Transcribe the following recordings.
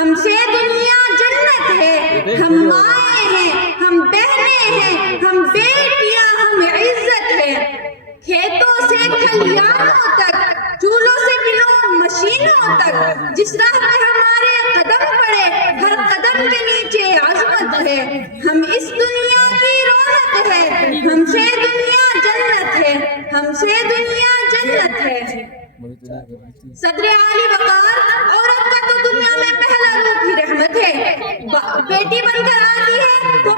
ہم سے دنیا جنت ہے، ہم مائیں ہیں، ہم بہنیں ہیں، ہم بیٹیاں، ہم عزت ہے، کھیتوں سے کھلیانوں تک، چولہوں سے ملوں مشینوں تک، جس راہ پہ ہمارے قدم پڑے ہر قدم کے نیچے عظمت ہے، ہم اس دنیا کی رونق ہے، ہم سے دنیا جنت ہے، ہم سے دنیا جنت ہے۔ صدر عالی وقار، عورت کا تو دنیا میں پہلا روپ ہی رحمت ہے، بیٹی بن کر آتی ہے تو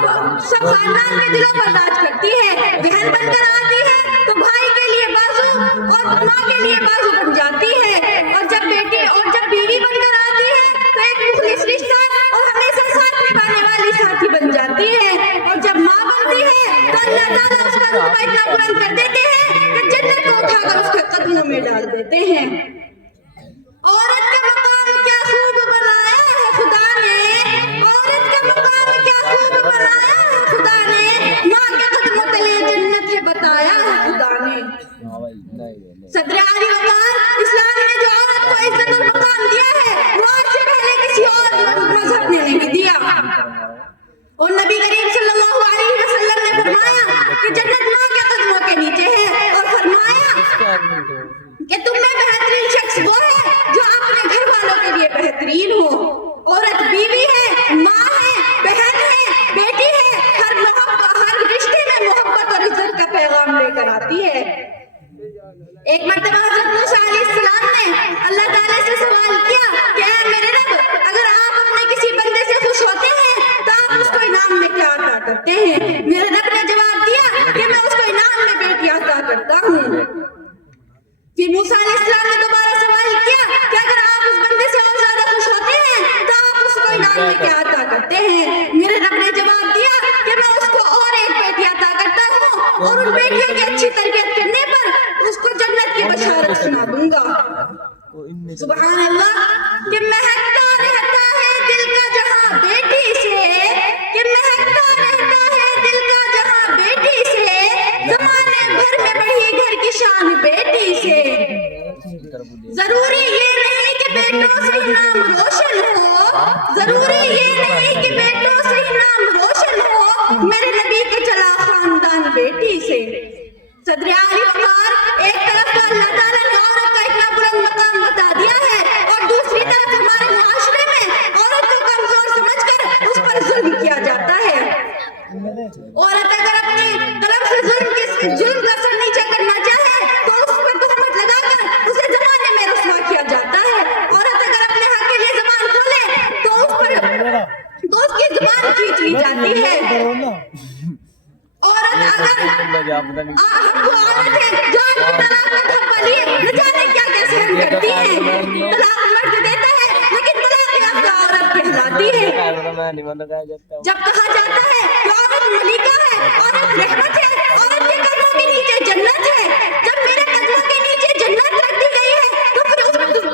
سب خاندان کے دلوں پر راج کرتی ہے، بہن بن کر آتی ہے تو بھائی کے لیے بازو اور ماں کے لیے بازو بن جاتی ہے، اور جب بیوی بن کر آتی ہے تو ایک مخلص رشتہ اور ہمیشہ ساتھ نبھانے والی ساتھی بن جاتی ہے، اور جب ماں بنتی ہے تو اللہ تعالیٰ اس کا رتبہ اتنا بلند کر دیتے ہیں کہ جنت کو اٹھا کر اس کے قدموں میں ڈال دیتے ہیں۔ عورت کا مقام کیا خوب بنایا ہے خدا نے، عورت کا مقام کیا خوب بنایا ہے خدا نے، ماں کے قدموں تلے جنت ہے بتایا ہے خدا نے۔ صدر عالی وقار، اسلام نے جو عورت کو عزت اور مقام دیا ہے وہ آج سے پہلے کسی اور مذہب نے نہیں دیا، اور نبی کریم صلی اللہ علیہ وسلم نے فرمایا کہ جنت ماں کے قدموں کے نیچے ہے، اور فرمایا کہ تم میں بہترین شخص وہ ہے جو اپنے گھر والوں کے لیے بہترین ہو۔ عورت بیوی ہے، ماں ہے، بہن ہے، بیٹی ہے، ہر رشتے میں محبت اور عزت کا پیغام لے کر آتی ہے۔ ایک مرتبہ حضرت موسیٰ علیہ السلام نے اللہ تعالیٰ سے سوال کیا کہ اے میرے رب، اگر آپ اپنے کسی بندے سے خوش ہوتے ہیں تو آپ اس کو انعام میں کیا عطا کرتے ہیں؟ میرے رب نے جواب دیا کہ میں اس کو انعام میں بیٹی عطا کرتا ہوں۔ پھر موسیٰ علیہ السلام نے دوبارہ سوال کیا کہ اگر آپ اس بندے سے اور زیادہ خوش ہوتے ہیں تو آپ اس کو انعام میں کیا عطا کرتے ہیں؟ میرے رب نے جواب دیا کہ میں اس کو اور ایک بیٹی عطا کرتا ہوں، اور ان بیٹیوں کی اچھی تربیت کرنے پر اس کو جنت کی بشارت سنا دوں گا۔ سبحان اللہ، کہ مہکتا رہتا ہے دل کا جہاں بیٹی سے، کہ مہکتا رہتا ہے دل کا جہاں بیٹی سے، زمانے بھر میں بڑھی گھر کی شان بیٹی سے۔ ضروری یہ نہیں کہ بیٹوں سے ہی نام روشن ہو، ضروری یہ نہیں کہ بیٹوں سے ہی نام روشن ہو، میرے نبی کا چلا خاندان بیٹی سے۔ صدر عالی وقار، ایک طرف تو اللہ تعالیٰ نے عورت کا اتنا بلند مقام بتا دیا ہے، اور دوسری طرف ہمارے معاشرے میں عورت کو کمزور سمجھ کر اس پر ظلم کیا جاتا ہے۔ عورت اگر اپنی طرف سے ظلم کا سر نیچے کرنا چاہے تو اس پر تہمت لگا کر اسے زمانے میں رسوا کیا جاتا ہے۔ عورت اگر اپنے حق کے لیے زبان کھولے تو اس کی زبان کھینچ لی جاتی ہے۔ عورت اگر وہ عورت ہے جو طلاق کا دھبا لیے نہ جانے کیا کیا سہن کرتی ہے، طلاق مرد دیتا ہے لیکن طلاق یافتہ عورت کہلاتی ہے۔ جب کہا جاتا ہے کہ عورت ملکہ ہے، عورت رحمت ہے، عورت کے قدموں کے نیچے جنت ہے، جب میرے قدموں کے نیچے جنت رکھ دی گئی ہے تو پھر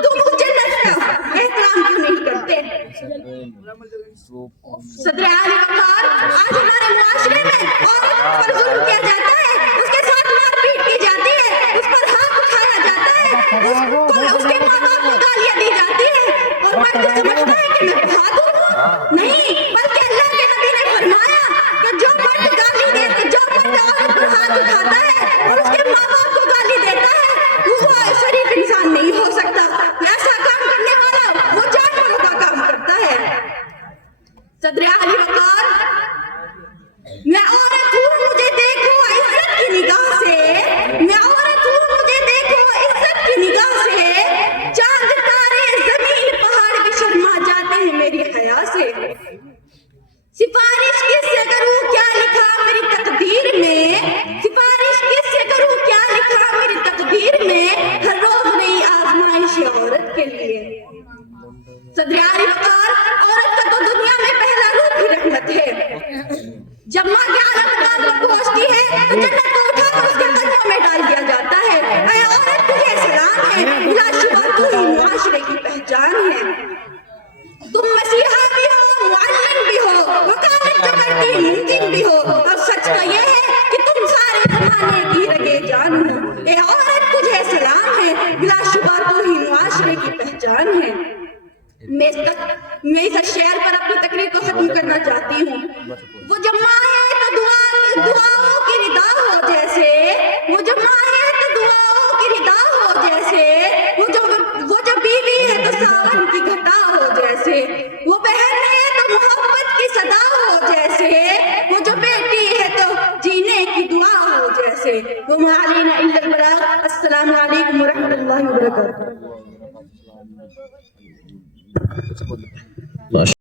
تم اس جنت کا احترام کیوں نہیں کرتے؟ صدر عالی وقار، آج ہمارے معاشرے میں عورت پر ظلم کیا جاتا ہے، اس کے ساتھ مار پیٹ کی جاتی ہے، اس پر ہاتھ اٹھایا جاتا ہے، اس کے ماں باپ کو گالیاں دی جاتی ہے، اور مرد سمجھتا ہے کہ میں بہادر ہوں۔ نہیں، بلکہ اللہ کے نبی نے فرمایا کہ جو مرد عورت پر ہاتھ اٹھاتا ہے اور اس کے ماں باپ کو گالی دیتا ہے وہ شریف انسان نہیں ہو سکتا، ایسا کام کرنے والا وہ جانوروں کا کام کرتا ہے۔ صدر عالی وقار، میں عورت ہوں مجھے دیکھو عزت کی نگاہ سے، میں عورت ہوں مجھے دیکھو عزت کی نگاہ سے، چاند تارے زمین پہاڑ بھی شرما جاتے ہیں میری حیا سے۔ سفارش کس سے کروں کیا لکھا میری تقدیر میں، سفارش کس سے کروں کیا لکھا میری تقدیر میں، ہر روز نئی آزمائش عورت کے لیے۔ صدر عالی وقار، عورت کا تو دنیا میں پہلا روپ ہی رحمت ہے۔ جب ماں کے عالم میں پہنچتی ہے تو جنت کو اٹھا کر اس کے قدموں میں ڈال دیا جاتا ہے۔ اے عورت تجھے سلام ہے، بلا شبہ تو ہی معاشرے کی پہچان ہے۔ تم مسیحا بھی ہو، معلم بھی ہو، وکالت جو کرتی ممکن بھی ہو، اور سچ تو یہ ہے کہ تم سارے زمانے کی رگے جان ہو۔ اے عورت تجھے سلام ہے، بلا شبہ تو ہی معاشرے کی پہچان ہے۔ میں اس شعر پر اپنی تقریر کو ختم کرنا چاہتی ہوں. وہ جب ماں ہے تو دعاؤں کی ردا ہو جیسے, وہ جب ماں ہے تو دعاؤں کی ردا ہو جیسے, وہ جب بیوی ہے تو ساون کی گھٹا ہو جیسے, وہ بہن ہے تو محبت کی صدا ہو جیسے, وہ جو بیٹی ہے تو جینے کی دعا ہو جیسے. وما علینا الا البلاغ. السلام علیکم ورحمۃ اللہ وبرکاتہ.